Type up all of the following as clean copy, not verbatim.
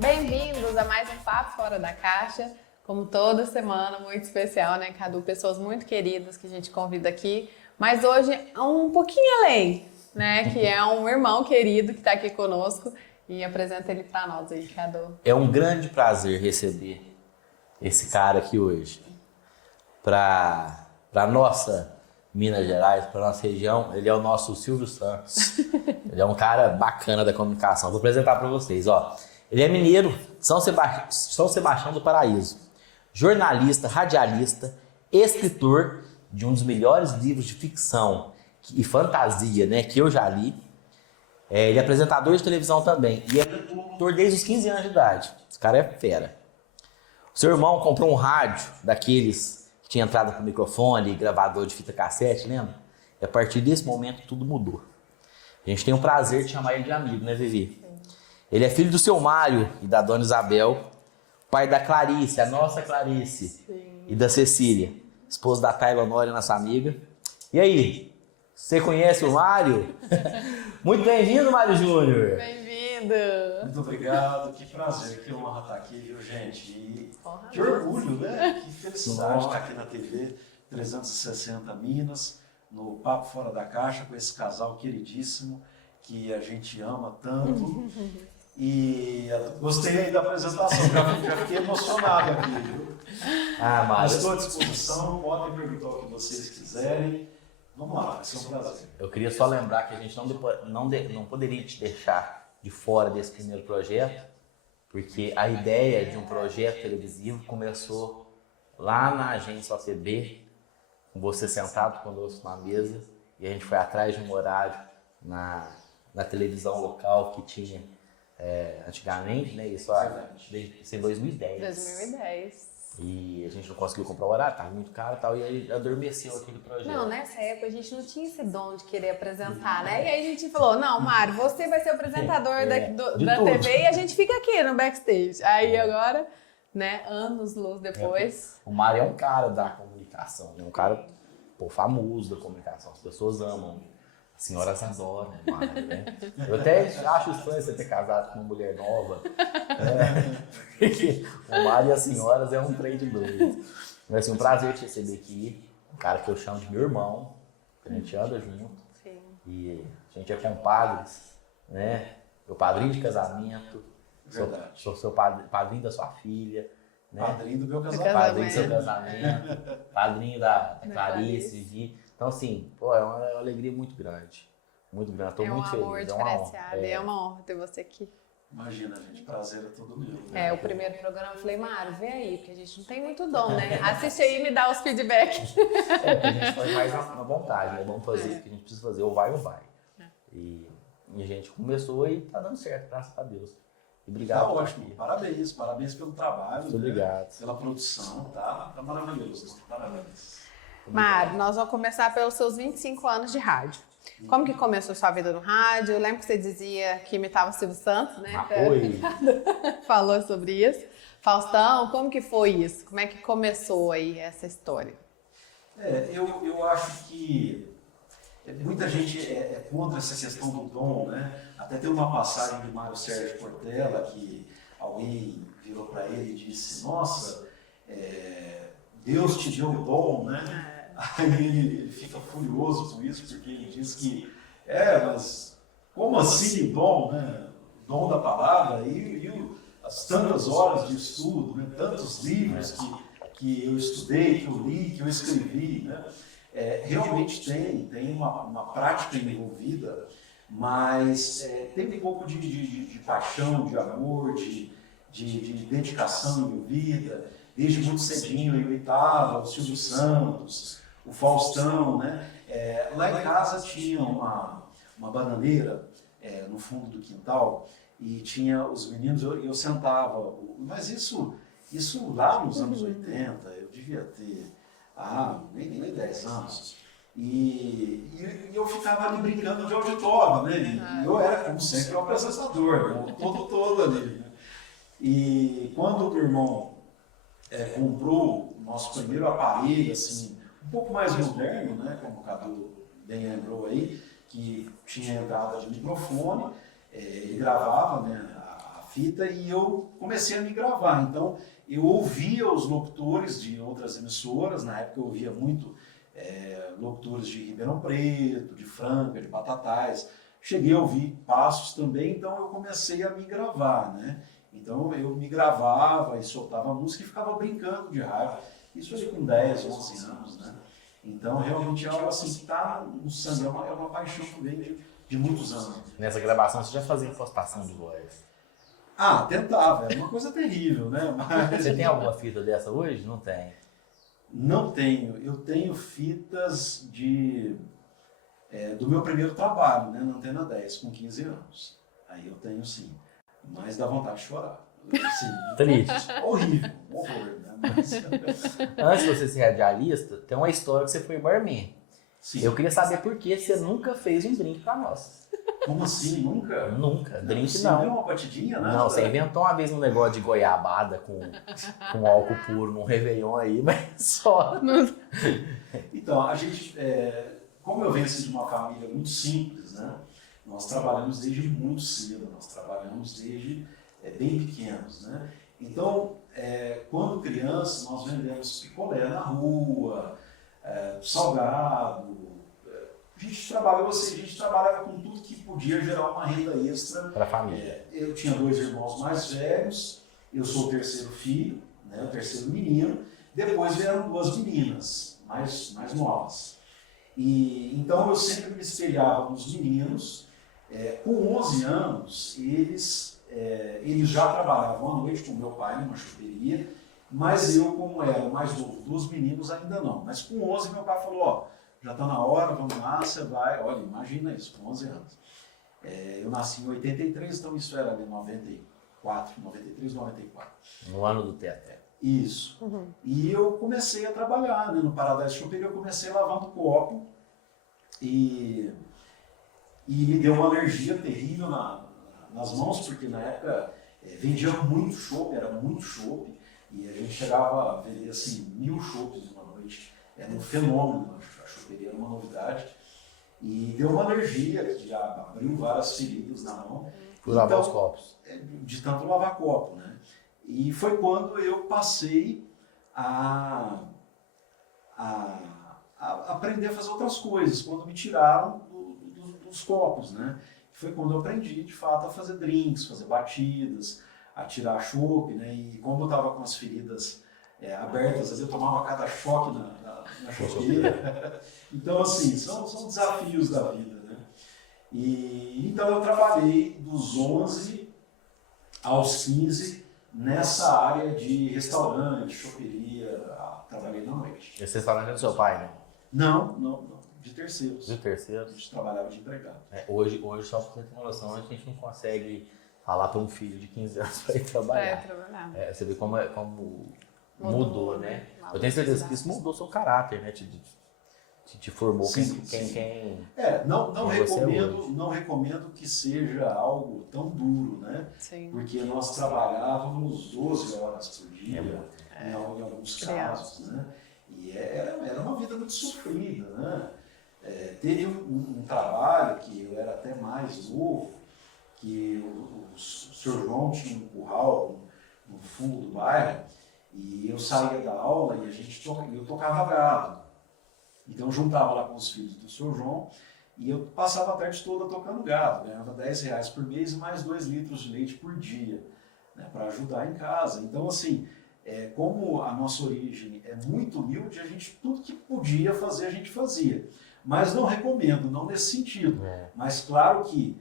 Bem-vindos a mais um Papo Fora da Caixa, como toda semana, muito especial, né, Cadu? Pessoas muito queridas que a gente convida aqui, mas hoje um pouquinho além, né, que é um irmão querido que está aqui conosco e apresenta ele para nós aí, Cadu. É um grande prazer receber esse cara aqui hoje. Para nossa Minas Gerais, para nossa região, ele é o nosso Silvio Santos. Ele é um cara bacana da comunicação. Vou apresentar para vocês, ó. Ele é mineiro, São Sebastião do Paraíso, jornalista, radialista, escritor de um dos melhores livros de ficção e fantasia, né, que eu já li. Ele é apresentador de televisão também e é locutor desde os 15 anos de idade. Esse cara é fera. O seu irmão comprou um rádio daqueles que tinha entrada com microfone e gravador de fita cassete, lembra? E a partir desse momento tudo mudou. A gente tem o prazer de chamar ele de amigo, né, Vivi? Ele é filho do seu Mário e da dona Isabel, pai da Clarice, a nossa Clarice, sim, e da Cecília, esposa da Tayla Honória, nossa amiga. E aí, você conhece o Mário? Muito bem-vindo, Mário Júnior. Bem-vindo. Muito obrigado, que prazer, que honra estar aqui, viu, gente? E que orgulho, né? Que felicidade estar aqui na TV 360 Minas, no Papo Fora da Caixa, com esse casal queridíssimo que a gente ama tanto. E gostei da apresentação, já fiquei emocionado aqui, viu? Mas estou à disposição, podem perguntar o que vocês quiserem. Vamos lá, vai ser um prazer. Eu queria só lembrar que a gente não poderia te deixar de fora desse primeiro projeto, porque a ideia de um projeto televisivo começou lá na agência OCB, com você sentado conosco na mesa, e a gente foi atrás de um horário na televisão local que tinha antigamente, né? Isso em 2010. 2010. E a gente não conseguiu comprar o horário, estava muito caro e tal, e aí adormeceu aquele projeto. Não, nessa época a gente não tinha esse dom de querer apresentar, né? E aí a gente falou, não, Mário, você vai ser o apresentador da TV e a gente fica aqui no backstage. Aí agora, né, anos-luz depois... O Mário é um cara da comunicação, né? Um cara famoso da comunicação, as pessoas amam. As senhoras adoram o Mário, né? Eu até acho estranho você ter casado com uma mulher nova, né? Porque o Mário e as senhoras é um trem de doido. Mas assim, um prazer te receber aqui, um cara que eu chamo de meu irmão, que a gente anda junto. Sim. E a gente é compadres, né? Meu padrinho de casamento, sou seu padrinho da sua filha, né? Padrinho do meu casamento. Padrinho do seu casamento, padrinho da Clarice, Vivi. Então, assim, é uma alegria muito grande. Muito grande. Estou muito feliz. É um amor diferenciado. É uma honra ter você aqui. Imagina, gente. Prazer é todo meu. Né? O primeiro programa eu falei, Mário, vem aí, porque a gente não tem muito dom, né? Assiste aí e me dá os feedbacks. Porque a gente faz mais na vontade, né? Vamos fazer o que a gente precisa fazer, ou vai. E a gente começou e tá dando certo, graças a Deus. E obrigado. Tá ótimo. Parabéns pelo trabalho. Muito obrigado. Pela produção, tá maravilhoso. Parabéns. Mário, nós vamos começar pelos seus 25 anos de rádio. Como que começou sua vida no rádio? Eu lembro que você dizia que imitava o Silvio Santos, né? Falou sobre isso. Faustão, como que foi isso? Como é que começou aí essa história? Eu acho que muita gente é contra essa questão do dom, né? Até tem uma passagem de Mário Sérgio Cortella que alguém virou para ele e disse, nossa, Deus te deu o dom, né? Aí ele fica furioso com isso, porque ele diz que, mas como assim dom, né? O dom da palavra e as tantas horas de estudo, né? Tantos livros que eu estudei, que eu li, que eu escrevi, né? Realmente tem uma prática envolvida, mas tem um pouco de paixão, de amor, de dedicação envolvida. Desde muito cedinho eu imitava o Silvio Santos, o Faustão, né? Lá em casa tinha uma uma bananeira no fundo do quintal e tinha os meninos, eu sentava, mas isso lá nos anos 80, eu devia ter nem 10 anos. E eu ficava ali brincando de auditório, né? E eu era, como sempre, o apresentador, né? todo ali. Né? E quando o meu irmão comprou o nosso primeiro aparelho, assim, um pouco mais moderno, né? Como o Cadu bem lembrou aí, que tinha entrada de microfone, ele gravava, né, a fita e eu comecei a me gravar. Então, eu ouvia os locutores de outras emissoras, na época eu ouvia muito locutores de Ribeirão Preto, de Franca, de Batatais. Cheguei a ouvir Passos também, então eu comecei a me gravar, né? Então eu me gravava e soltava música e ficava brincando de rádio. Isso ali com 10, 11 anos, né? Então realmente é algo assim que está no sangue, é uma paixão que vem de muitos anos. Nessa gravação você já fazia impostação de voz? Tentava, era uma coisa terrível, né? Mas Você tem alguma fita dessa hoje? Não tem. Não tenho. Eu tenho fitas do meu primeiro trabalho, né, na Antena 10, com 15 anos. Aí eu tenho sim, mas dá vontade de chorar. Assim, Triste. horrível, um horror, né? Mas, Antes de você ser radialista, tem uma história que você foi barman. sim. Eu queria saber por que você nunca fez um drink pra nós. Como assim? Nunca? Nunca. Drink Você não. deu uma batidinha, né? Não, você inventou uma vez um negócio de goiabada com álcool puro num Réveillon aí, mas só. Então, a gente, como eu venho assim, de uma família muito simples, né? Nós trabalhamos desde muito cedo, nós trabalhamos desde bem pequenos, né? Então, quando criança, nós vendemos picolé na rua, salgado. A gente trabalhava com tudo que podia gerar uma renda extra Para a família. Eu tinha 2 irmãos mais velhos, eu sou o terceiro filho, né, o terceiro menino. Depois vieram 2 meninas, mais novas. E então eu sempre me espelhava nos meninos. Com 11 anos, eles já trabalhavam à noite com meu pai numa choperia, mas eu, como era o mais novo dos meninos, ainda não. Mas com 11, meu pai falou, já está na hora, vamos lá, você vai. Olha, imagina isso, com 11 anos. Eu nasci em 83, então isso era de 93, 94. No ano do teto. Isso. Uhum. E eu comecei a trabalhar, né, no Paradise Choperia. Eu comecei lavando copo e me deu uma alergia terrível nas mãos, porque na época vendia muito chopp, era muito chopp, e a gente chegava a vender assim 1000 chopps numa noite. Era um fenômeno, a choperia era uma novidade. E deu uma alergia, que já abriu várias feridas na mão. Por lavar os copos. De tanto lavar copo, né? E foi quando eu passei a aprender a fazer outras coisas, quando me tiraram dos copos, né? Foi quando eu aprendi, de fato, a fazer drinks, fazer batidas, a tirar chopp, né? E como eu estava com as feridas abertas, às vezes eu tomava cada choque na chopeira. Então, assim, são desafios da vida, né? E então eu trabalhei dos 11 aos 15 nessa área de restaurante, choperia, trabalhei na noite. Esse restaurante é do seu pai, né? Não, de terceiros. De terceiros? A gente trabalhava de empregado. Hoje, só para você ter uma noção, a gente não consegue falar para um filho de 15 anos para ir trabalhar. Você vê como mudou, né? Eu tenho certeza que isso mudou seu caráter, né? Te formou quem não recomendo que seja algo tão duro, né? Sim. Porque nós trabalhávamos 12 horas por dia, em alguns casos, né? E era uma vida muito sofrida, né? Teve um trabalho que eu era até mais novo, que o Sr. João tinha um curral no fundo do bairro, e eu saía da aula e eu tocava gado. Então eu juntava lá com os filhos do Sr. João e eu passava a tarde toda tocando gado, ganhava R$10 por mês e mais 2 litros de leite por dia, né, para ajudar em casa. Então, assim, como a nossa origem é muito humilde, tudo que podia fazer a gente fazia. Mas não recomendo, não nesse sentido. Mas claro que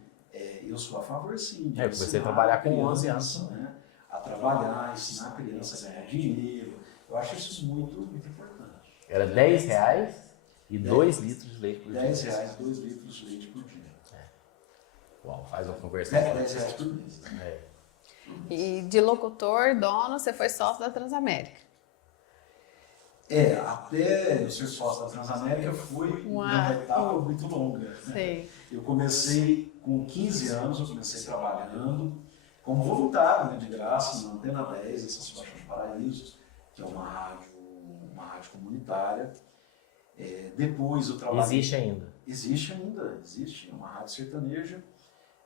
eu sou a favor, sim, de comecei a trabalhar com 11 anos. Né, a trabalhar, ensinar a criança a ganhar dinheiro. Eu acho isso muito, muito importante. Era R$10 e 2 litros de leite por dia. R$10, 2 litros de leite por dia. Uau, faz uma conversa. R$10 por mês. Né? É. E de locutor, dono, você foi sócio da Transamérica. Até eu ser sócio da Transamérica foi uma etapa muito longa. Né? Sei. Eu comecei com 15 anos, eu comecei trabalhando como voluntário, né, de graça, na Antena 10, em São Sebastião do Paraíso, que é uma rádio comunitária. Depois eu trabalhei... Existe ainda? Existe, é uma rádio sertaneja.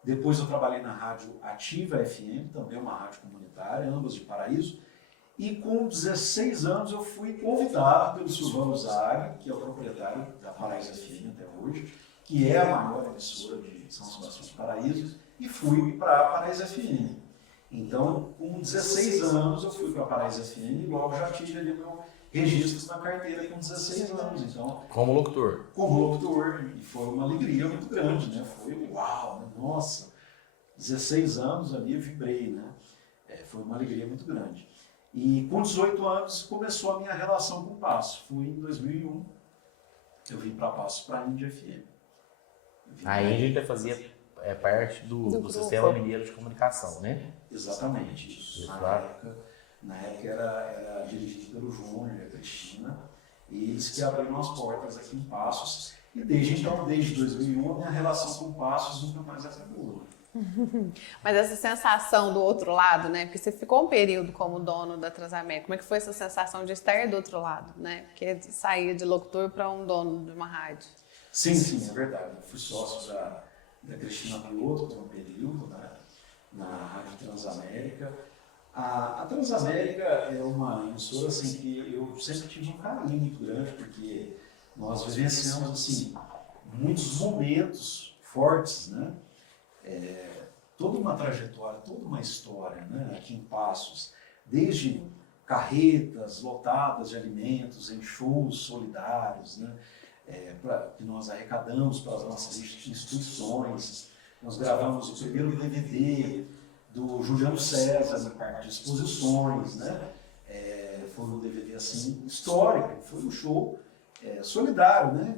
Depois eu trabalhei na Rádio Ativa FM, também uma rádio comunitária, ambas de Paraíso. E com 16 anos eu fui convidado pelo Silvano Zaga, que é o proprietário da Paraíso FM até hoje, que é a maior emissora de São Sebastião do Paraíso, e fui para a Paraíso FM. Então, com 16 anos eu fui para a Paraíso FM e logo já tive ali meu registro na carteira com 16 anos. Então, como locutor? Como locutor, e foi uma alegria muito grande, né? Foi uau, né? Nossa, 16 anos ali eu vibrei, né? Foi uma alegria muito grande. E com 18 anos começou a minha relação com o Passo. Foi em 2001, eu vim para Passo, para a Índia FM. A Índia fazia parte do Sistema Mineiro de Comunicação, né? Exatamente, isso. Na época era dirigido pelo Júnior e a Cristina, e eles que abriram as portas aqui em Passos. E desde 2001, a minha relação com Passos nunca mais acabou. Mas essa sensação do outro lado, né? Porque você ficou um período como dono da Transamérica. Como é que foi essa sensação de estar do outro lado, né? Porque sair de locutor para um dono de uma rádio. Sim, é verdade. Eu fui sócio da Cristina Piotto por um período, né, na Rádio Transamérica. A Transamérica é uma emissora assim, que eu sempre tive um carinho muito grande, porque nós vivenciamos assim, muitos momentos fortes, né? Toda uma trajetória, toda uma história, né, aqui em Passos, desde carretas lotadas de alimentos em shows solidários, né, que nós arrecadamos para as nossas instituições. Nós gravamos o primeiro DVD do Juliano César no Parque de Exposições, né? Foi um DVD assim, histórico, foi um show solidário, né?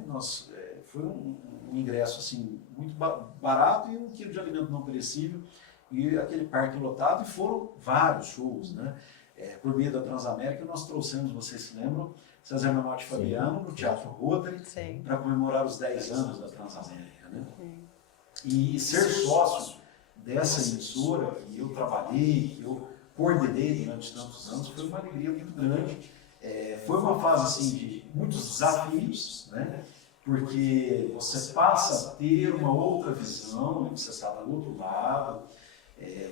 Foi um ingresso assim, muito barato e 1 quilo de alimento não perecível e aquele parque lotado, e foram vários shows, né? Por meio da Transamérica nós trouxemos, vocês se lembram, César Menotti e Fabiano no Teatro Rotary para comemorar os 10 anos da Transamérica, né? E ser sócio dessa emissora que eu trabalhei, que eu coordenei durante tantos anos, foi uma alegria muito grande. Foi uma fase assim, de muitos desafios, né? Porque você passa a ter uma outra visão, né? Você está do outro lado,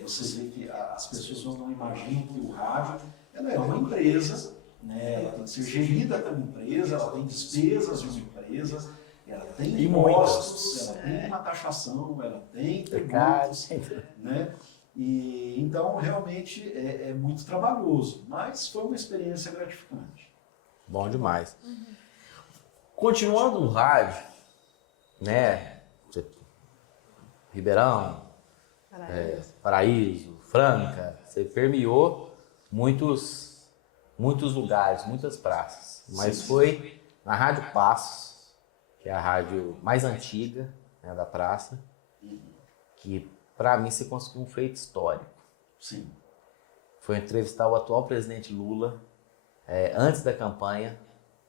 você vê que as pessoas não imaginam que o rádio ela é uma empresa, né? Ela tem que ser gerida como empresa, ela tem despesas de uma empresa, ela tem impostos, ela tem uma taxação, ela tem tributos, né? E então realmente é muito trabalhoso, mas foi uma experiência gratificante. Bom demais. Continuando no rádio, né? Ribeirão, Paraíso, Franca, você permeou muitos lugares, muitas praças, mas foi na Rádio Passos, que é a rádio mais antiga, né, da praça, que para mim se conseguiu um feito histórico. Sim. Foi entrevistar o atual presidente Lula antes da campanha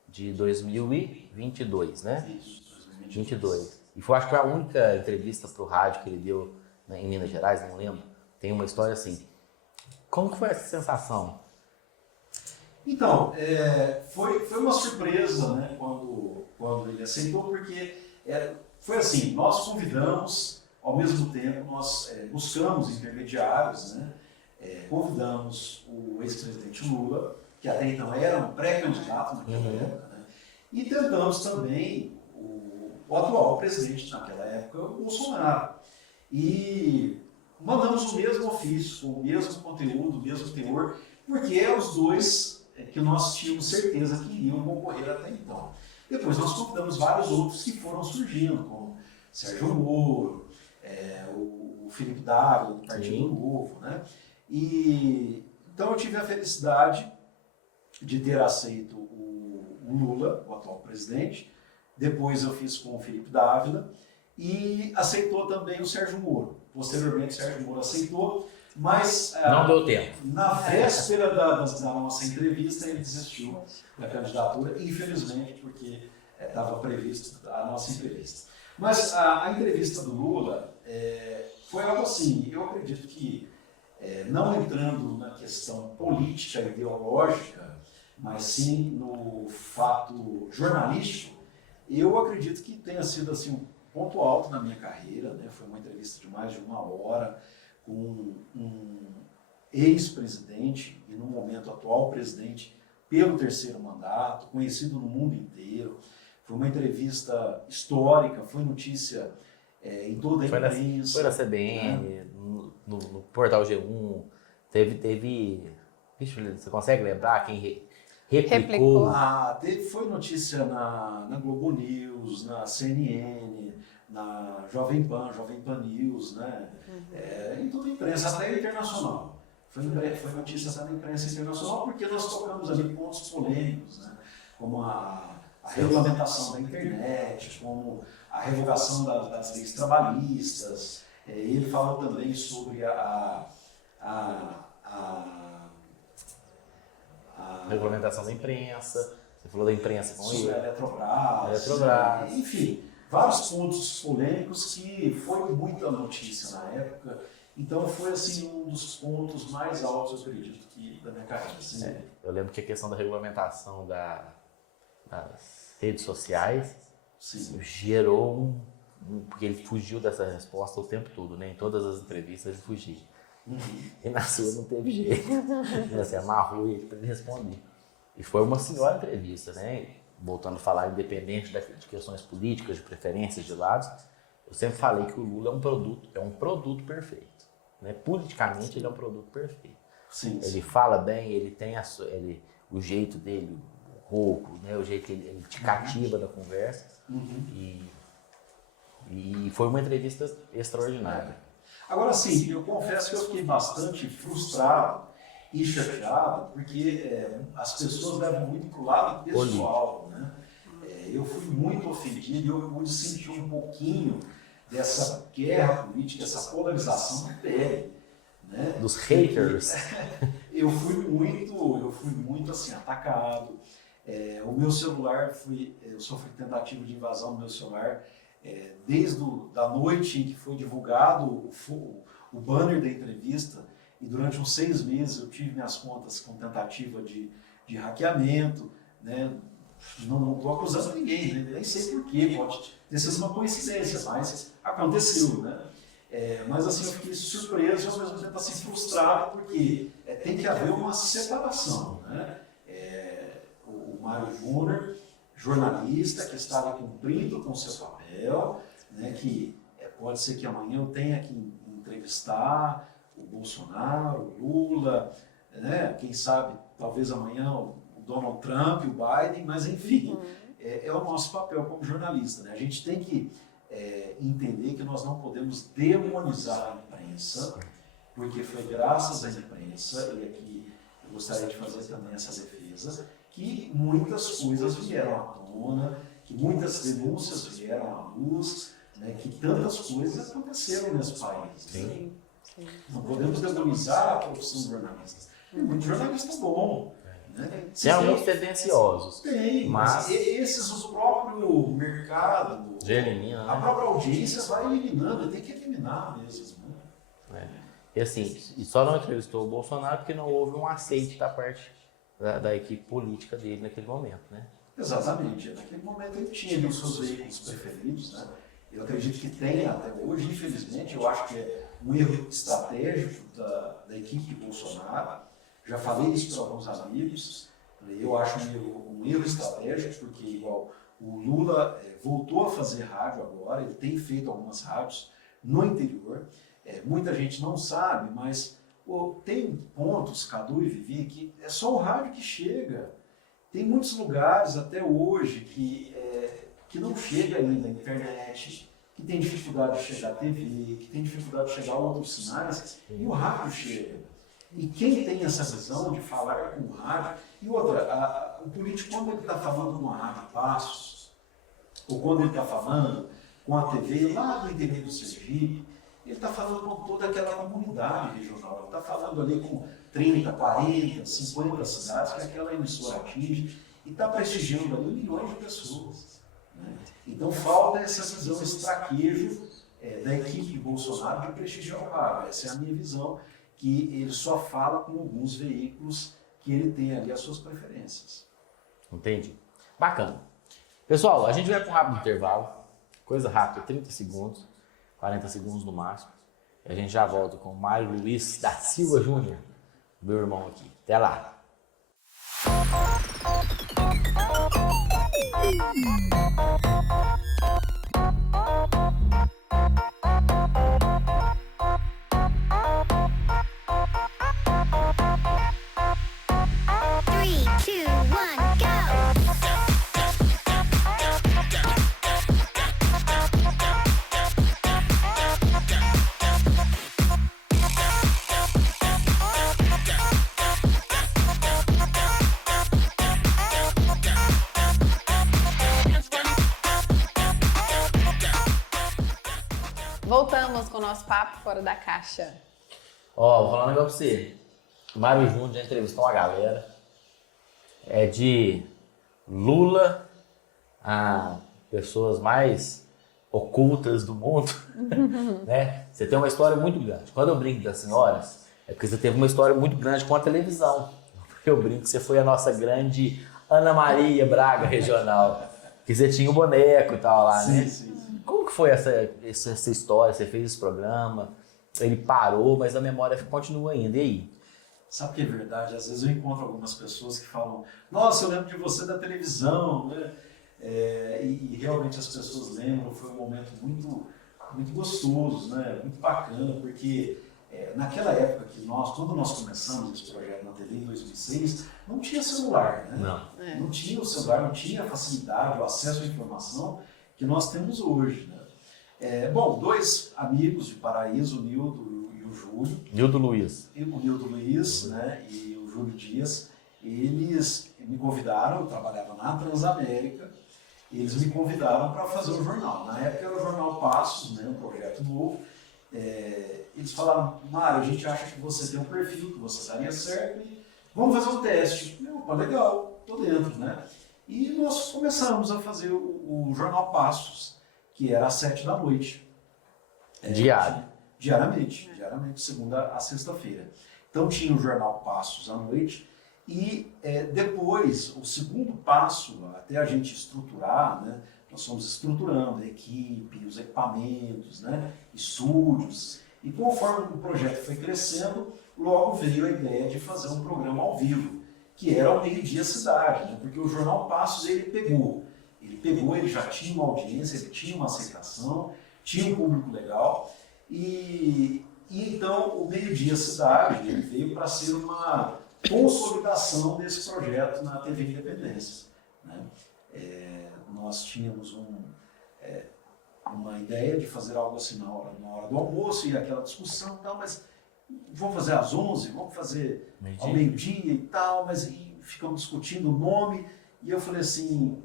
de 2022, né? Isso, 2022. E foi, acho que foi a única entrevista para o rádio que ele deu, né, em Minas Gerais, não lembro. Tem uma história assim. Como que foi essa sensação? Então, foi uma surpresa, né, quando ele aceitou, porque foi assim, nós convidamos, ao mesmo tempo, nós buscamos intermediários, né, convidamos o ex-presidente Lula, que até então era um pré-candidato naquela época, né, e tentamos também o atual presidente naquela época, o Bolsonaro. E mandamos o mesmo ofício, o mesmo conteúdo, o mesmo teor, porque eram os dois que nós tínhamos certeza que iriam concorrer até então. Depois nós convidamos vários outros que foram surgindo, como Sérgio Moro, o Felipe Dávila, do Partido Novo, né? E então eu tive a felicidade de ter aceito o Lula, o atual presidente. Depois eu fiz com o Felipe Dávila e aceitou também o Sérgio Moro. Posteriormente, o Sérgio Moro aceitou, mas Não deu tempo. na véspera da nossa entrevista ele desistiu da candidatura, infelizmente, porque estava previsto a nossa entrevista. Mas a entrevista do Lula foi algo assim, eu acredito que, não entrando na questão política, ideológica, mas sim no fato jornalístico, eu acredito que tenha sido assim, um ponto alto na minha carreira, né? Foi uma entrevista de mais de 1 hora com um ex-presidente e no momento atual presidente pelo 3º mandato, conhecido no mundo inteiro. Foi uma entrevista histórica, foi notícia em toda a imprensa. Foi na CBN, no Portal G1, teve... Você consegue lembrar quem replicou? Foi notícia na Globo News, na CNN, na Jovem Pan News, né? Em toda a imprensa, até internacional. Foi notícia até na imprensa internacional, porque nós tocamos ali pontos polêmicos, né? Como a regulamentação da internet, como a revogação das leis trabalhistas. Ele falou também sobre a regulamentação da imprensa. Você falou da imprensa com sobre ele. a Eletrobras. Enfim, vários pontos polêmicos que foi muita notícia na época. Então foi assim um dos pontos mais altos, eu acredito, da minha carreira. Assim. Eu lembro que a questão da regulamentação das redes sociais gerou porque ele fugiu dessa resposta o tempo todo, né? Em todas as entrevistas ele fugia. E na sua não teve jeito. Você amarrou ele para ele responder. E foi uma senhora entrevista, né? Voltando a falar, independente de questões políticas, de preferências de lados, eu sempre falei que o Lula é um produto perfeito. Né? Politicamente ele é um produto perfeito. Sim. Ele fala bem, ele tem o jeito dele, o rouco, né? O jeito que ele te cativa da conversa. E foi uma entrevista extraordinária. Agora sim, eu confesso que eu fiquei bastante frustrado e chateado, porque as pessoas levam muito para o lado pessoal, né? Eu fui muito ofendido e eu pude sentir um pouquinho dessa guerra política, essa polarização na pele, né? Dos haters. Eu fui muito assim, atacado. O meu celular, eu sofri tentativa de invasão do meu celular desde da noite em que foi divulgado o banner da entrevista, e durante uns 6 meses eu tive minhas contas com tentativa de hackeamento, né? Não estou acusando ninguém, né? Nem sei porquê, pode ter sido uma coincidência, mas aconteceu, né? Mas assim, eu fiquei surpreso e ao mesmo tempo assim, frustrado, porque tem que haver uma separação, né? O Mário Júnior, jornalista que estava cumprindo com o seu papel, né? Que pode ser que amanhã eu tenha que entrevistar o Bolsonaro, o Lula, né? Quem sabe, talvez amanhã o Donald Trump, o Biden, mas enfim, é o nosso papel como jornalista, né? A gente tem que entender que nós não podemos demonizar a imprensa, porque foi graças à imprensa, e aqui eu gostaria de fazer também essa defesa, que muitas coisas vieram à tona, que muitas denúncias vieram à luz, né? Que tantas coisas aconteceram nesse país. Né? Não podemos demonizar a profissão de jornalista. Tem muito jornalista bom. Né? Tem alguns tendenciosos. Tem, mas esses o próprio mercado, elimina, né? A própria audiência vai eliminando, tem que eliminar mesmo. Né? E assim, e só não entrevistou o Bolsonaro porque não houve um aceite da parte da equipe política dele naquele momento, né? Exatamente. Naquele momento ele tinha ali os seus veículos preferidos, né? Eu acredito que tem até hoje, infelizmente, eu acho que é um erro estratégico da equipe de Bolsonaro. Já falei isso para alguns amigos, eu acho um erro estratégico, porque igual o Lula voltou a fazer rádio agora, ele tem feito algumas rádios no interior, muita gente não sabe, mas tem pontos, Cadu e Vivi, que é só o rádio que chega. Tem muitos lugares até hoje que não chega ainda a internet, que tem dificuldade de chegar a TV, que tem dificuldade de chegar a outros sinais, e o rádio chega. E quem tem essa visão de falar com o rádio, e outra, o político, quando ele está falando numa rádio Passos, ou quando ele está falando com a TV lá do interior do Sergipe. Ele está falando com toda aquela comunidade regional. Ele está falando ali com 30, 40, 50 cidades que aquela emissora atinge e está prestigiando ali milhões de pessoas. Né? Então falta essa visão, esse traquejo da equipe de Bolsonaro de prestigiar o rádio. Essa é a minha visão, que ele só fala com alguns veículos que ele tem ali as suas preferências. Entendi. Bacana. Pessoal, a gente vai para um rápido intervalo, coisa rápida, 30 segundos, 40 segundos no máximo. E a gente já volta com o Mário Luiz da Silva Júnior, meu irmão aqui. Até lá. Voltamos com o nosso papo fora da caixa. Ó, vou falar um negócio pra você. O Mário Júnior já entrevistou uma galera. É de Lula a pessoas mais ocultas do mundo. Né? Você tem uma história muito grande. Quando eu brinco das senhoras, é porque você teve uma história muito grande com a televisão. Eu brinco que você foi a nossa grande Ana Maria Braga regional. Que você tinha o boneco e tal lá, né? Sim. Como que foi essa história? Você fez esse programa, ele parou, mas a memória continua ainda. E aí? Sabe que é verdade? Às vezes eu encontro algumas pessoas que falam: nossa, eu lembro de você da televisão, né? E realmente as pessoas lembram. Foi um momento muito, muito gostoso, né? Muito bacana, porque naquela época que quando nós começamos esse projeto na TV em 2006, não tinha celular, né? Não tinha o celular, não tinha a facilidade, o acesso à informação que nós temos hoje, né? Bom, dois amigos de Paraíso, o Nildo e o Júlio. Nildo Luiz. O Nildo Luiz, né, e o Júlio Dias, eles me convidaram, eu trabalhava na Transamérica, eles me convidaram para fazer um jornal. Na época era o Jornal Passos, né, um projeto novo. Eles falaram: Mário, a gente acha que você tem um perfil, que você daria certo, e vamos fazer um teste. Opa, legal, tô dentro, né? E nós começamos a fazer o Jornal Passos, que era às 7 da noite. Diariamente, segunda a sexta-feira. Então tinha o Jornal Passos à noite e depois, o segundo passo, até a gente estruturar, né, nós fomos estruturando a equipe, os equipamentos, né, estúdios, e conforme o projeto foi crescendo, logo veio a ideia de fazer um programa ao vivo, que era ao meio-dia cidade, né? Porque o Jornal Passos ele já tinha uma audiência, ele tinha uma aceitação, tinha um público legal, e então o meio-dia cidade ele veio para ser uma consolidação desse projeto na TV Independência, né? Nós tínhamos uma ideia de fazer algo assim na hora do almoço, e aquela discussão e tal, mas vamos fazer às 11, vamos fazer ao meio-dia e tal, mas ficamos discutindo o nome, e eu falei assim: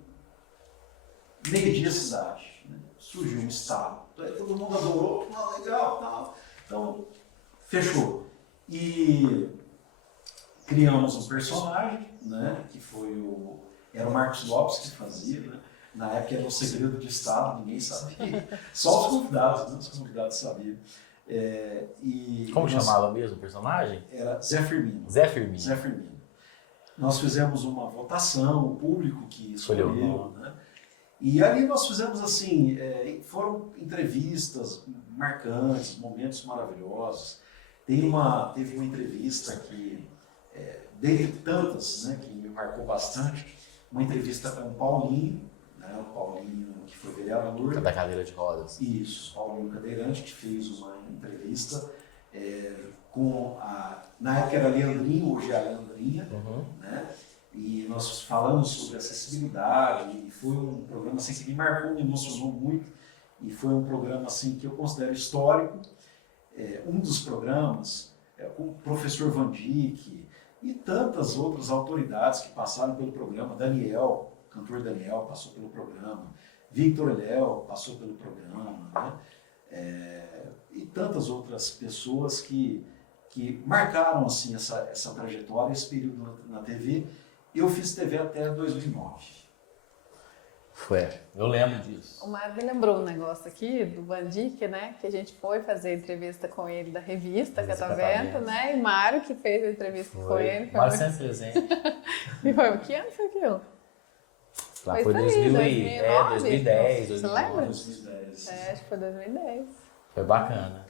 meio-dia cidade, né? Surgiu um estado, todo mundo adorou, legal, tal. Então, fechou. E criamos um personagem, né, que era o Marcos Lopes que fazia, né? Na época era um segredo de Estado, ninguém sabia, só os convidados, né? Os convidados sabiam. Como chamava mesmo o personagem? Era Zé Firmino. Zé Firmino. Zé Firmino. Nós fizemos uma votação, o público que escolheu, né? E ali nós fizemos assim, foram entrevistas marcantes, momentos maravilhosos. Teve uma entrevista que, dentre tantas, né, que me marcou bastante, uma entrevista com o Paulinho, né, o Paulinho que foi vereador. Da cadeira de rodas. Isso, Paulinho Cadeirante, que fez uma entrevista com na época era Leandrinho, hoje é a Leandrinha, né? E nós falamos sobre acessibilidade, e foi um programa assim, que me marcou, me emocionou muito, e foi um programa assim, que eu considero histórico. Um dos programas, com o professor Van Dijk e tantas outras autoridades que passaram pelo programa, cantor Daniel passou pelo programa, Victor Léo passou pelo programa, né? E tantas outras pessoas que marcaram assim, essa trajetória, esse período na TV. Eu fiz TV até 2009. Eu lembro disso. O Mário me lembrou um negócio aqui do Bandic, né? Que a gente foi fazer entrevista com ele da revista Catavento, né? E Mário que fez a entrevista com ele. Mário sempre presente. E foi, que ano foi aquilo? Lá Mas foi tá aí, 2010, 2010. Você lembra? 2010. Acho que foi 2010. Foi bacana.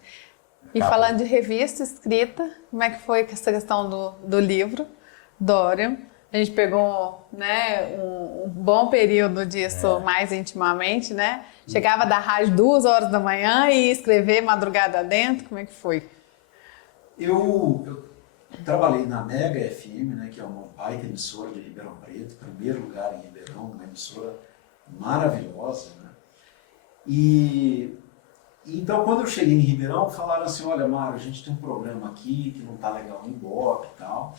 E falando de revista escrita, como é que foi essa questão do livro, Dorian? A gente pegou, né, um bom período disso mais intimamente, né? Chegava da rádio 2 horas da manhã e ia escrever madrugada dentro, como é que foi? Eu trabalhei na Mega FM, né, que é uma baita emissora de Ribeirão Preto, primeiro lugar em Ribeirão, uma emissora maravilhosa, né? E então, quando eu cheguei em Ribeirão, falaram assim, olha, Mário, a gente tem um problema aqui que não tá legal no Ibope e tal,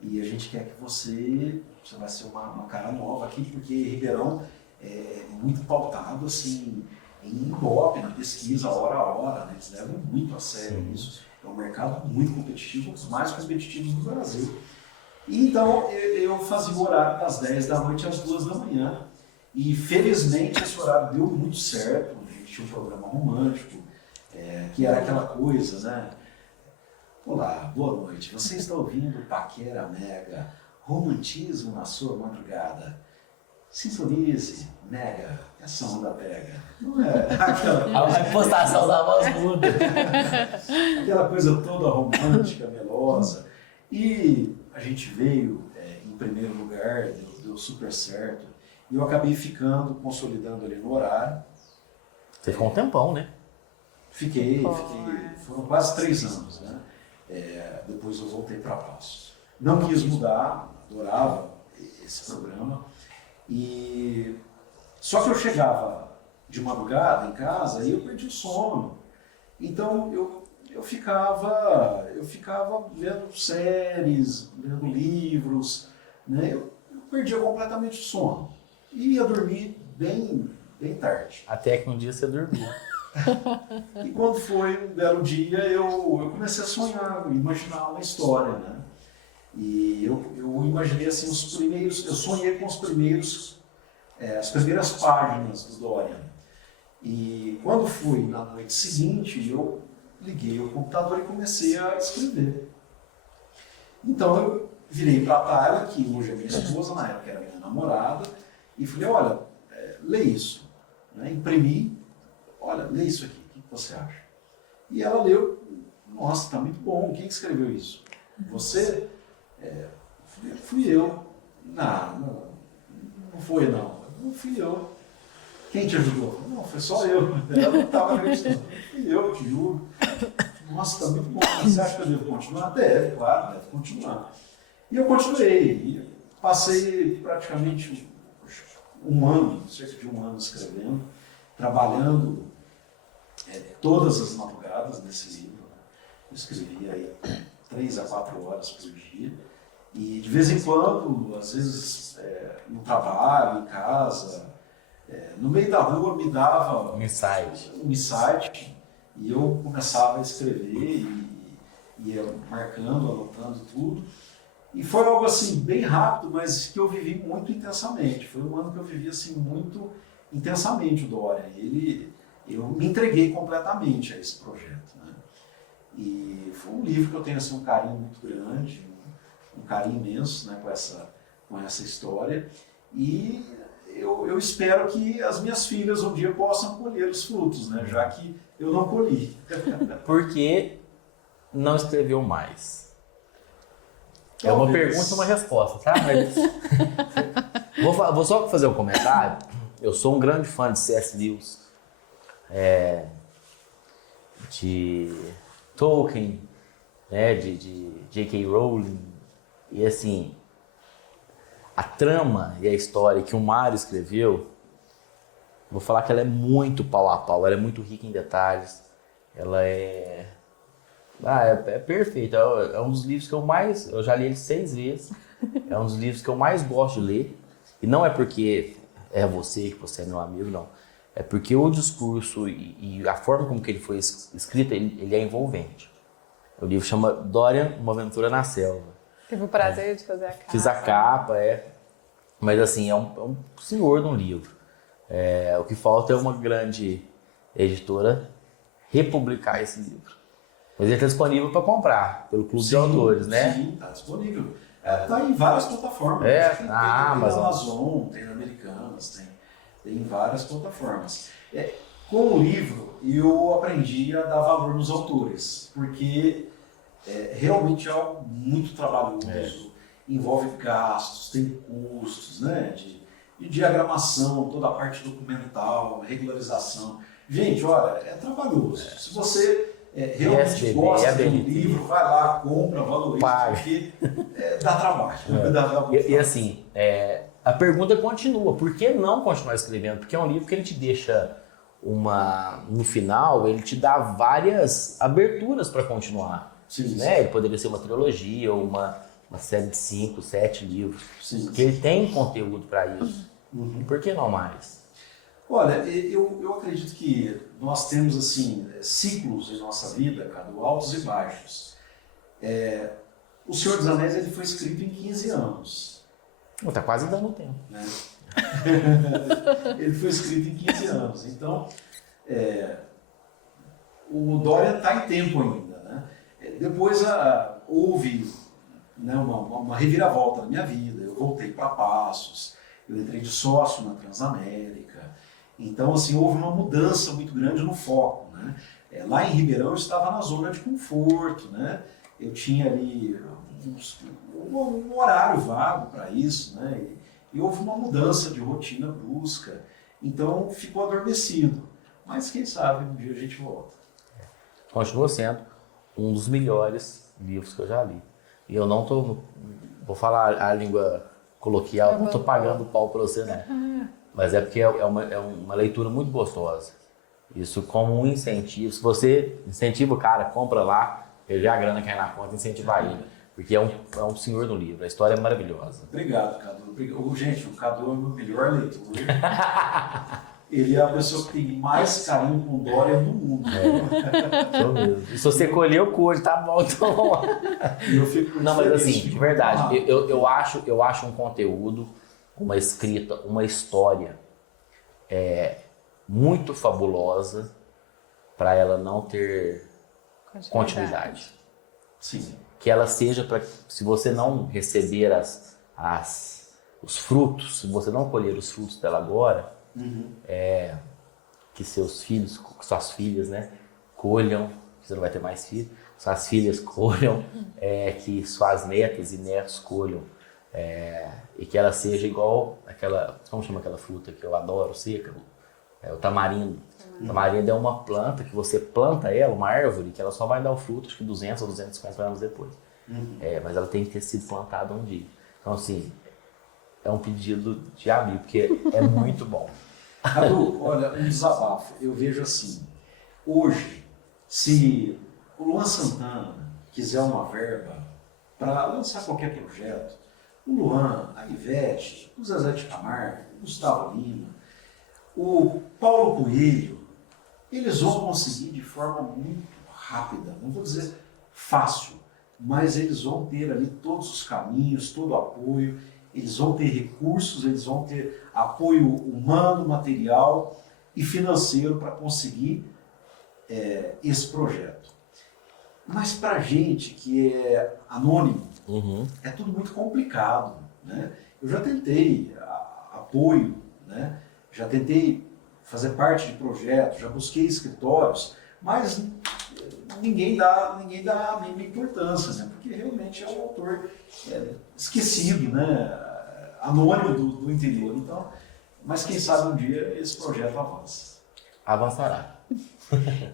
e a gente quer que você vai ser uma cara nova aqui, porque Ribeirão é muito pautado, assim, em Ibope, na pesquisa, hora a hora, né? Eles levam muito a sério isso. É um mercado muito competitivo, um dos mais competitivos do Brasil. E, então, eu fazia o horário das 10 da noite às 2 da manhã, e felizmente esse horário deu muito certo. Tinha um programa romântico, que era aquela coisa, né? Olá, boa noite. Você está ouvindo Paquera Mega, romantismo na sua madrugada. Sintonize, Mega, essa onda pega. Não é aquela A impostação da voz muda. aquela coisa toda romântica, melosa. E a gente veio em primeiro lugar, deu super certo. E eu acabei ficando, consolidando ali no horário. Você ficou um tempão, né? Fiquei, foram quase 3 anos, né? Depois eu voltei para Passos. Não quis mudar, adorava esse programa. Só que eu chegava de madrugada em casa e eu perdi o sono. Então eu ficava vendo séries, lendo livros, né? Eu perdia completamente o sono. E ia dormir bem tarde. Até que um dia você dormiu. E quando foi um belo dia, eu comecei a sonhar, imaginar uma história, né? E eu imaginei assim eu sonhei com as primeiras páginas do Dorian. E quando foi na noite seguinte, eu liguei o computador e comecei a escrever. Então eu virei para a Tayla, que hoje é minha esposa, na época era minha namorada, e falei, olha, lê isso. Né? Imprimi, olha, lê isso aqui, o que você acha? E ela leu, nossa, está muito bom, quem escreveu isso? Você? Fui eu. Não foi não fui eu. Quem te ajudou? Não, foi só eu. Ela não estava acreditando. Fui eu, te juro. Nossa, está muito bom. Você acha que eu devo continuar? Deve, claro, deve continuar. E eu continuei. E passei praticamente cerca de um ano escrevendo, trabalhando todas as madrugadas nesse livro. Eu escrevia aí 3 a 4 horas por dia. E de vez em quando, às vezes no trabalho, em casa, no meio da rua me dava Um insight. E eu começava a escrever e ia marcando, anotando tudo. E foi algo assim bem rápido, mas que eu vivi muito intensamente. Foi um ano que eu vivi assim muito intensamente o Dorian. Eu me entreguei completamente a esse projeto, né? E foi um livro que eu tenho assim, um carinho muito grande, um carinho imenso, né, com essa história. E eu espero que as minhas filhas um dia possam colher os frutos, né, já que eu não colhi. Por que não escreveu mais? É uma pergunta e uma resposta, tá? Mas... vou só fazer um comentário. Eu sou um grande fã de C.S. Lewis, de Tolkien, né, de J.K. Rowling. E assim, a trama e a história que o Mário escreveu, vou falar que ela é muito pau a pau, ela é muito rica em detalhes, ela é perfeita, é um dos livros que eu já li ele 6 vezes, é um dos livros que eu mais gosto de ler, e não é porque é você, que você é meu amigo, não, é porque o discurso e a forma como que ele foi escrito, ele é envolvente. O livro chama Dorian, Uma Aventura na Selva. Tive o prazer de fazer a capa. Fiz a capa, mas assim, é um senhor de um livro. O que falta é uma grande editora republicar esse livro. Mas ele está disponível para comprar pelo Clube de Autores, né? Sim, está disponível. Está em várias plataformas. Na Amazon. Tem na Amazon, tem na Americanas, tem em várias plataformas. Com o livro, eu aprendi a dar valor nos autores, porque realmente é algo muito trabalhoso, envolve gastos, tem custos, né? De diagramação, toda a parte documental, regularização. Gente, olha, é trabalhoso. Se você realmente gosta de um livro, vai lá, compra, valoriza, porque dá trabalho. E assim, a pergunta continua, por que não continuar escrevendo? Porque é um livro que ele te deixa no final, ele te dá várias aberturas para continuar. Sim, né? Ele poderia ser uma trilogia ou uma série de 5, 7 livros. Sim. Que ele tem conteúdo para isso. Por que não mais? Olha, eu acredito que nós temos assim ciclos em nossa vida, Cadu, altos e baixos. O Senhor dos Anéis ele foi escrito em 15 anos. Está quase dando tempo. Né? Ele foi escrito em 15 anos. Então, o Dorian está em tempo ainda. Né? Depois houve uma reviravolta na minha vida. Eu voltei para Passos, eu entrei de sócio na Transamérica. Então, assim, houve uma mudança muito grande no foco. Né? Lá em Ribeirão eu estava na zona de conforto. Né? Eu tinha ali um horário vago para isso. Né? E houve uma mudança de rotina brusca. Então, ficou adormecido. Mas quem sabe um dia a gente volta. Continua sendo um dos melhores livros que eu já li. E eu não vou falar a língua coloquial, não estou pagando pau para você, não. Mas é porque é uma leitura muito gostosa. Isso como um incentivo. Se você incentiva o cara, compra lá, já a grana cai na conta, incentivar ele. Porque é um senhor do livro, a história é maravilhosa. Obrigado, Cadu. Gente, o Cadu é o meu melhor leitor. Ele é a pessoa que tem mais carinho com Dorian no mundo. Sou mesmo. E se você colher, eu colho, tá bom, então. Eu fico não, mas assim, feliz, de verdade, eu acho um conteúdo, uma escrita, uma história muito fabulosa para ela não ter continuidade. Sim. Que ela seja para, se você não receber os frutos, se você não colher os frutos dela agora, que seus filhos, suas filhas, né, colham, que você não vai ter mais filhos, suas filhas colham, que suas netas e netos colham, e que ela seja igual aquela, como chama aquela fruta que eu adoro, seca, o tamarindo. O tamarindo é uma planta que você planta ela, uma árvore, que ela só vai dar o fruto, acho que 200 ou 250 anos depois. Mas ela tem que ter sido plantada um dia. Então, assim, é um pedido de amigo, porque é muito bom. Cadu, olha, um desabafo. Eu vejo assim, hoje, se o Luan Santana quiser uma verba para lançar qualquer projeto, o Luan, a Ivete, o Zezé de Camargo, o Gustavo Lima, o Paulo Coelho, eles vão conseguir de forma muito rápida, não vou dizer fácil, mas eles vão ter ali todos os caminhos, todo o apoio, eles vão ter recursos, eles vão ter apoio humano, material e financeiro para conseguir esse projeto. Mas para a gente que é anônimo, é tudo muito complicado. Né? Eu já tentei apoio, né? Já tentei fazer parte de projetos, já busquei escritórios, mas ninguém dá a mínima importância, né? Porque realmente é um autor esquecido, né? Anônimo do interior. Então, mas quem sabe um dia esse projeto avança. Avançará.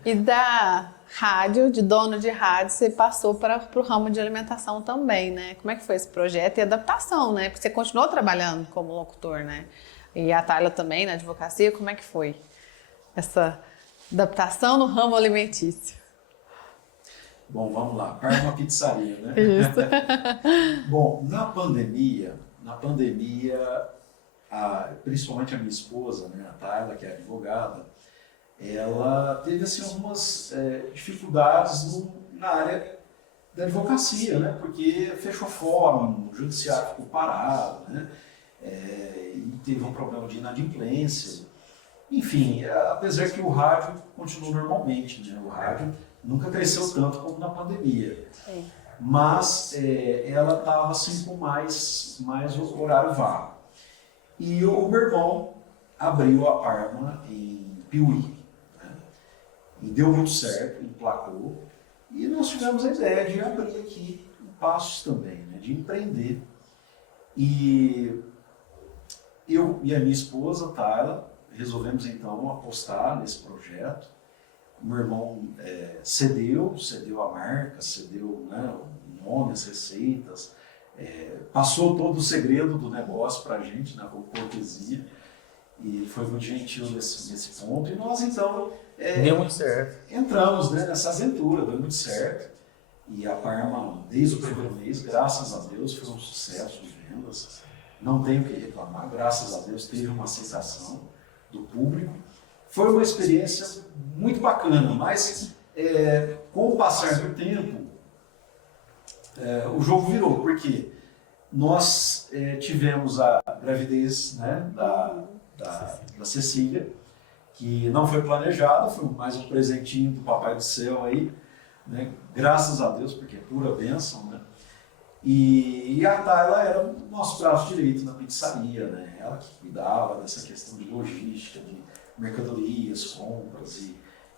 E da rádio, de dono de rádio, você passou para o ramo de alimentação também, né? Como é que foi esse projeto e adaptação, né? Porque você continuou trabalhando como locutor, né? E a Tayla também na advocacia, como é que foi essa adaptação no ramo alimentício? Bom, vamos lá. Para uma pizzaria, né? Isso. Bom, na pandemia, principalmente a minha esposa, né, a Tayla, que é advogada, ela teve assim, algumas dificuldades na área da advocacia, né, porque fechou fórum, o judiciário ficou parado, né, e teve um problema de inadimplência. Enfim, apesar que o rádio continuou normalmente, né, o rádio nunca cresceu tanto como na pandemia. Sim. Mas ela estava assim com mais horário vago. E o meu irmão abriu a Parma em Piuí, né? E deu muito certo, emplacou. E nós tivemos a ideia de abrir aqui em Passos também, né? De empreender. E eu e a minha esposa, Tayla, resolvemos então apostar nesse projeto. O meu irmão cedeu a marca, cedeu, né, o nome, as receitas, passou todo o segredo do negócio para a gente, na cortesia, e foi muito gentil nesse ponto. E nós então Deu muito certo. entramos, né, nessa aventura, deu muito certo. E a Parma, desde o primeiro mês, graças a Deus, foi um sucesso de vendas. Não tenho o que reclamar, graças a Deus teve uma aceitação do público. Foi uma experiência muito bacana, mas com o passar do tempo, o jogo virou, porque nós tivemos a gravidez, né, da Cecília, que não foi planejada, foi mais um presentinho do Papai do Céu aí, né, graças a Deus, porque é pura bênção, né? E a Tayla era o nosso braço direito na pizzaria, né? Ela que cuidava dessa questão de logística, de mercadorias, compras,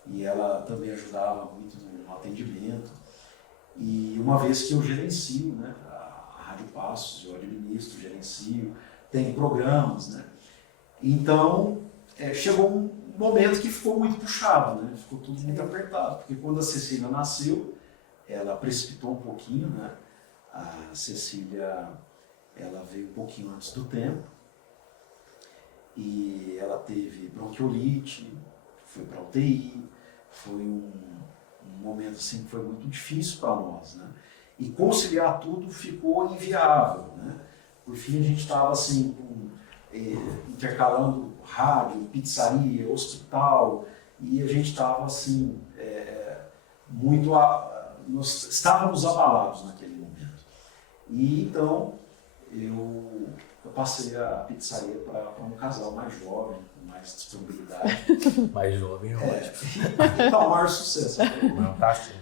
e ela também ajudava muito no atendimento. E uma vez que eu gerencio, né, a Rádio Passos, eu administro, gerencio, tem programas, né? Então, chegou um momento que ficou muito puxado, né? Ficou tudo muito apertado, porque quando a Cecília nasceu, ela precipitou um pouquinho, né? A Cecília, ela veio um pouquinho antes do tempo, e ela teve bronquiolite, foi para UTI, foi um momento assim que foi muito difícil para nós, né? E conciliar tudo ficou inviável, né? Por fim a gente estava assim intercalando rádio, pizzaria, hospital, e a gente estava assim nós estávamos abalados naquele momento. E então eu passei a pizzaria para um casal mais jovem, com mais disponibilidade. Mais jovem, ótimo. Então, o maior sucesso. Não, tá assim.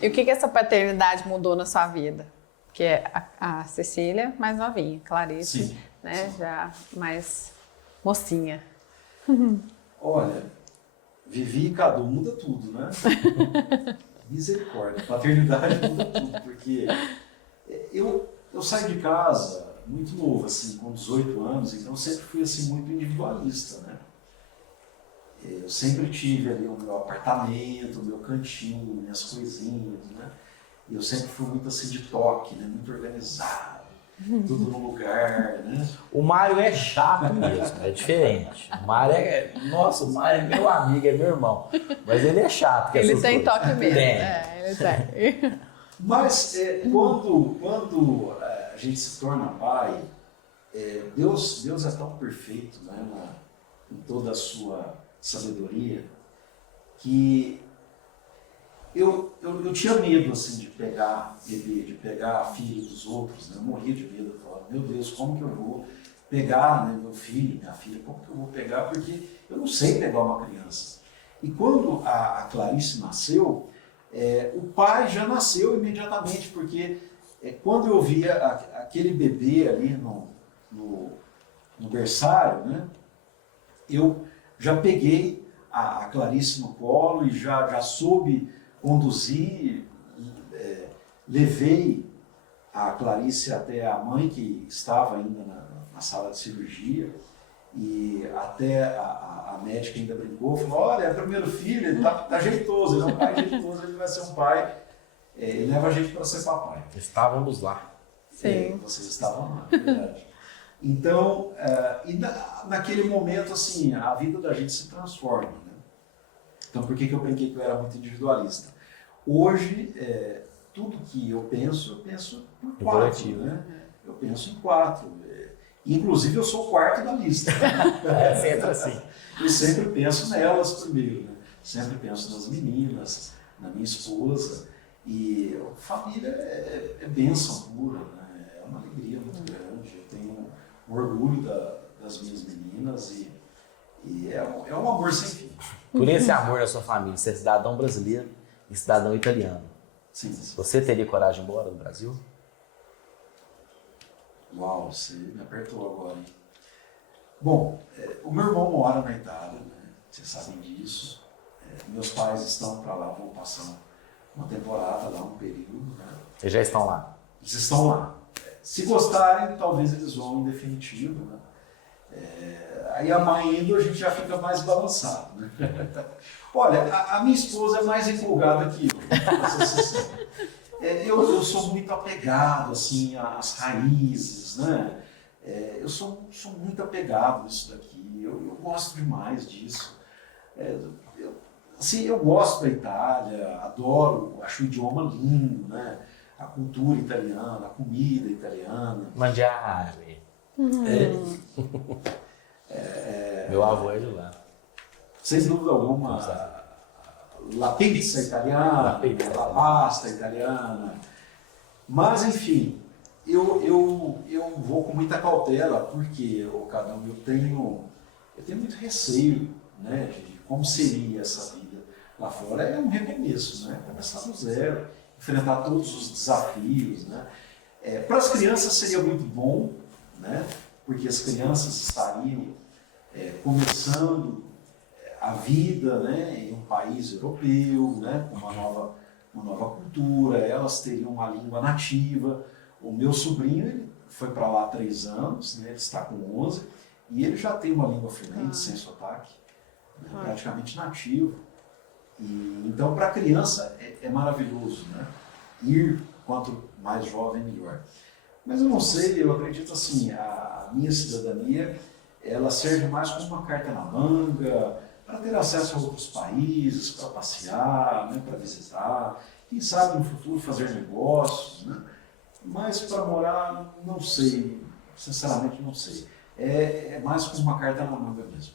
E o que essa paternidade mudou na sua vida? Que é a Cecília mais novinha, Clarice, Sim, né? sim. Já mais mocinha. Olha, Vivi e Cadu muda tudo, né? Misericórdia, paternidade muda tudo, porque eu saí de casa muito novo, assim, com 18 anos, então eu sempre fui assim, muito individualista, né? Eu sempre tive ali o meu apartamento, o meu cantinho, minhas coisinhas, né? E eu sempre fui muito assim de toque, né? Muito organizado, tudo no lugar, né? O Mário é chato mesmo, é diferente. O Mário nossa, o Mário é meu amigo, é meu irmão. Mas ele é chato. Que Ele tem coisas. toque mesmo. Tem. Ele tem. Mas quando a gente se torna pai, Deus é tão perfeito, né, em toda a sua sabedoria, que eu tinha medo assim, de pegar bebê, de pegar filho dos outros, né? Eu morria de medo. Eu falava, meu Deus, como que eu vou pegar, né, meu filho, minha filha, como que eu vou pegar? Porque eu não sei pegar uma criança. E quando a Clarice nasceu, o pai já nasceu imediatamente, porque quando eu via aquele bebê ali no berçário, né, eu já peguei a Clarice no colo e já soube conduzir, levei a Clarice até a mãe que estava ainda na sala de cirurgia, e até a médica ainda brincou, falou, olha, é o primeiro filho, ele tá jeitoso, ele é um pai jeitoso, ele vai ser um pai, ele leva a gente para ser papai. Estávamos lá. Sim. Vocês estavam lá, verdade. Então, naquele momento, assim, a vida da gente se transforma, né? Então, por que eu brinquei que eu era muito individualista? Hoje, tudo que eu penso por 4, né? Eu penso em 4. Inclusive, eu sou o quarto da lista. É sempre assim. Eu sempre penso nelas primeiro, né? Sempre penso nas meninas, na minha esposa. E família é bênção pura, né? É uma alegria muito grande. Eu tenho um orgulho das minhas meninas e é um amor sem fim. Por esse amor da sua família, você é cidadão brasileiro e cidadão italiano. Sim. Você teria coragem de ir embora do Brasil? Uau, você me apertou agora, hein? Bom, o meu irmão mora na Itália, né? Vocês sabem disso. Meus pais estão para lá, vão passar uma temporada lá, um período, né? Eles já estão lá. Eles estão lá. Se gostarem, talvez eles vão em definitivo, né? Aí a mãe indo, a gente já fica mais balançado, né? Olha, a minha esposa é mais empolgada que eu, pra ser sincero. Eu sou muito apegado, assim, às raízes, né? Eu sou muito apegado nisso daqui, eu gosto demais disso. Eu gosto da Itália, adoro, acho o idioma lindo, né? A cultura italiana, a comida italiana. Mangiare. Meu avô é de lá. Sem dúvida alguma, la pizza italiana, la pasta italiana. Mas, enfim, eu vou com muita cautela, porque, Cadu, eu tenho muito receio, né, de como seria essa vida lá fora. É um recomeço, né? Começar do zero, enfrentar todos os desafios, né? Para as crianças seria muito bom, né? Porque as crianças estariam começando a vida, né, em um país europeu, né, com uma nova cultura, elas teriam uma língua nativa. O meu sobrinho ele foi para lá há 3 anos, né, ele está com 11, e ele já tem uma língua fluente, sem sotaque, né, praticamente nativo. Então, para a criança é maravilhoso, né, ir quanto mais jovem, melhor. Mas eu não sei, eu acredito assim, a minha cidadania, ela serve mais como uma carta na manga, para ter acesso a outros países, para passear, né, para visitar, quem sabe no futuro fazer negócios, né? Mas para morar, não sei, sinceramente não sei. É mais como uma carta na manga mesmo.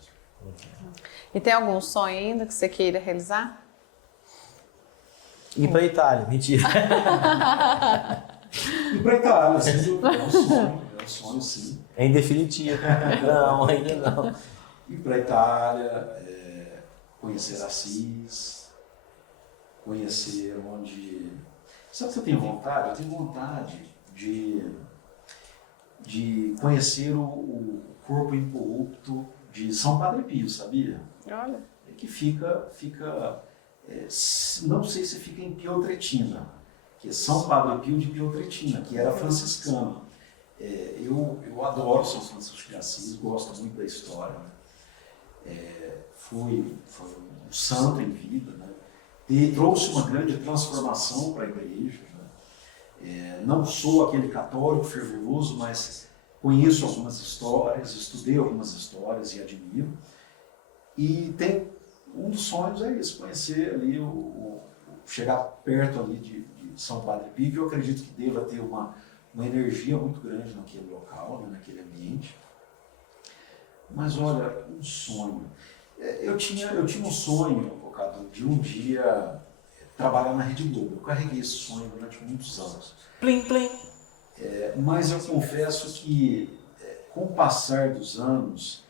E tem algum sonho ainda que você queira realizar? Ir para a Itália, mentira. E para a Itália, sem dúvida, é um sonho sim. Em definitivo. Não, ainda não. Ir para a Itália, conhecer Assis, conhecer onde... Sabe o que eu tenho vontade? Eu tenho vontade de conhecer o corpo incorrupto de São Padre Pio, sabia? Olha. Que fica não sei se fica em Piotretina, que é São Padre Pio de Piotretina, que era franciscano. Eu adoro São Francisco de Assis, gosto muito da história, né? Foi um santo em vida, né? E trouxe uma grande transformação para a igreja, né? Não sou aquele católico fervoroso, mas conheço algumas histórias, estudei algumas histórias e admiro. E um dos sonhos é isso, conhecer ali, chegar perto ali de São Padre Pio, que eu acredito que deva ter uma energia muito grande naquele local, né, naquele ambiente. Mas olha, um sonho. Eu tinha um sonho, Cadu, de um dia trabalhar na Rede Globo. Eu carreguei esse sonho durante muitos anos. Plim, plim. Mas eu confesso que, com o passar dos anos,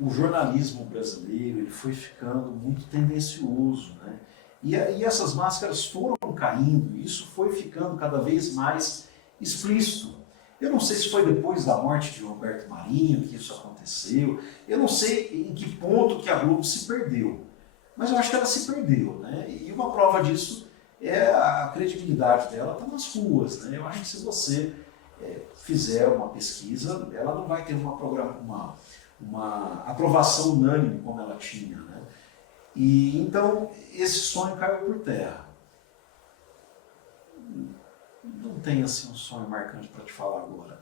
o jornalismo brasileiro ele foi ficando muito tendencioso, né? E essas máscaras foram caindo, e isso foi ficando cada vez mais explícito. Eu não sei se foi depois da morte de Roberto Marinho que isso aconteceu, eu não sei em que ponto que a Globo se perdeu, mas eu acho que ela se perdeu, né? E uma prova disso é a credibilidade dela está nas ruas, né? Eu acho que se você fizer uma pesquisa, ela não vai ter uma aprovação unânime como ela tinha, né? E então esse sonho caiu por terra. Não tem assim um sonho marcante para te falar agora.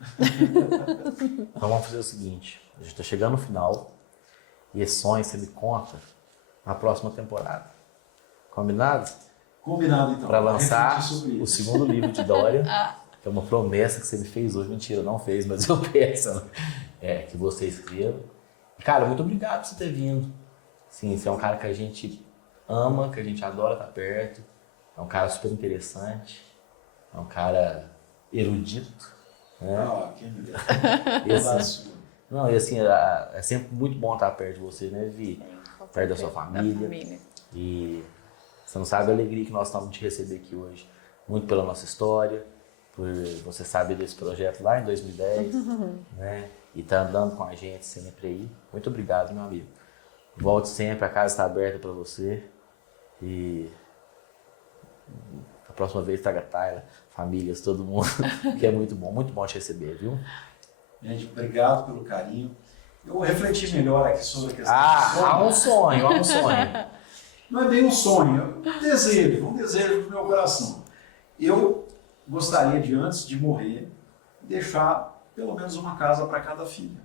Então vamos fazer o seguinte, a gente está chegando no final e esse sonho você me conta na próxima temporada. Combinado? Combinado então. Para lançar o segundo livro de Dória, que é uma promessa que você me fez hoje. Mentira, não fez, mas eu peço que você escreva. Cara, muito obrigado por você ter vindo. Sim, você é um cara que a gente ama, que a gente adora estar perto. É um cara super interessante. É um cara erudito. Né? Ah, quem me dera. Não, e assim, é sempre muito bom estar perto de você, né, Vi? Perto da sua família. E você não sabe a alegria que nós estamos de receber aqui hoje. Muito pela nossa história, por você saber desse projeto lá em 2010, né? E tá andando com a gente sempre aí. Muito obrigado, meu amigo. Volte sempre, a casa está aberta para você. E a próxima vez traga Tayla, famílias, todo mundo, que é muito bom te receber, viu? Gente, obrigado pelo carinho. Eu refleti melhor aqui sobre a questão do sonho. Há um sonho. Não é bem um sonho, é um desejo do meu coração. Eu gostaria de, antes de morrer, deixar pelo menos uma casa para cada filha.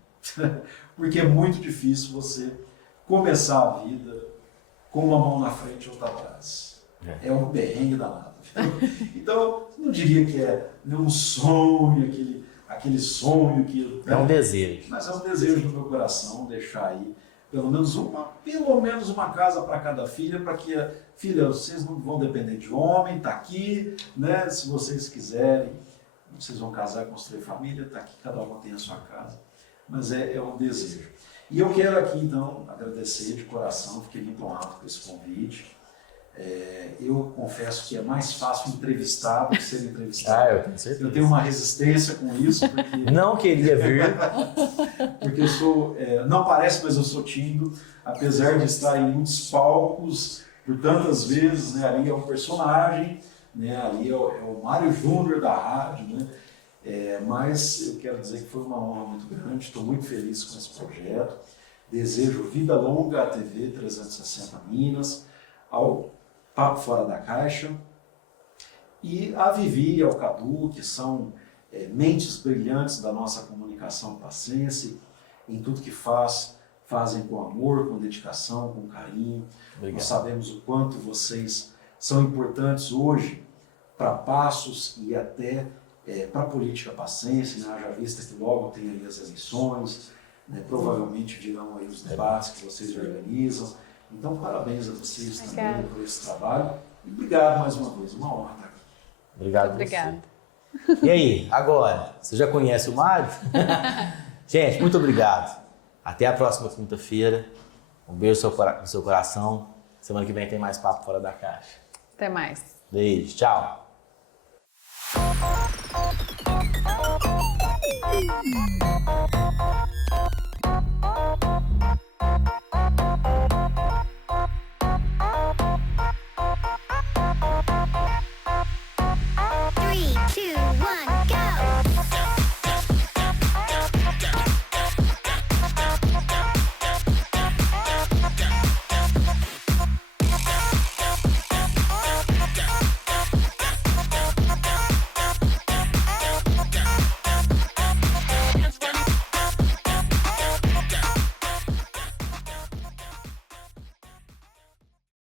Porque é muito difícil você começar a vida com uma mão na frente e outra atrás. É um perrengue danado. Então, não diria que é um sonho, aquele sonho que... É um desejo. Mas é um desejo do meu coração deixar aí pelo menos uma casa para cada filha, para que filha, vocês não vão depender de homem, tá aqui, né? Se vocês quiserem, vocês vão casar, construir família, tá aqui, cada uma tem a sua casa. Mas é um desejo. E eu quero aqui então agradecer de coração, fiquei muito honrado com esse convite. Eu confesso que é mais fácil entrevistar do que ser entrevistado. Eu tenho certeza. Eu tenho uma resistência com isso, porque... Não queria vir. Porque eu sou, não parece, mas eu sou tímido, apesar de estar em muitos palcos por tantas vezes, né? Ali é um personagem, né? Ali é o Mário Júnior da rádio, né? Mas eu quero dizer que foi uma honra muito grande, estou muito feliz com esse projeto. Desejo vida longa à TV 360 Minas, ao Papo Fora da Caixa e a Vivi e ao Cadu, que são mentes brilhantes da nossa comunicação passense, em tudo que fazem com amor, com dedicação, com carinho. Obrigado. Nós sabemos o quanto vocês são importantes hoje para Passos e até para a política passense, né? Haja vista que logo tem ali as eleições, né? Provavelmente virão aí os debates que vocês organizam. Então, parabéns a vocês também por esse trabalho. E obrigado mais uma vez, uma honra estar aqui. Obrigado. Obrigada. E aí, agora, você já conhece o Mário? Gente, muito obrigado. Até a próxima quinta-feira. Um beijo no seu coração. Semana que vem tem mais Papo Fora da Caixa. Até mais. Beijo, tchau.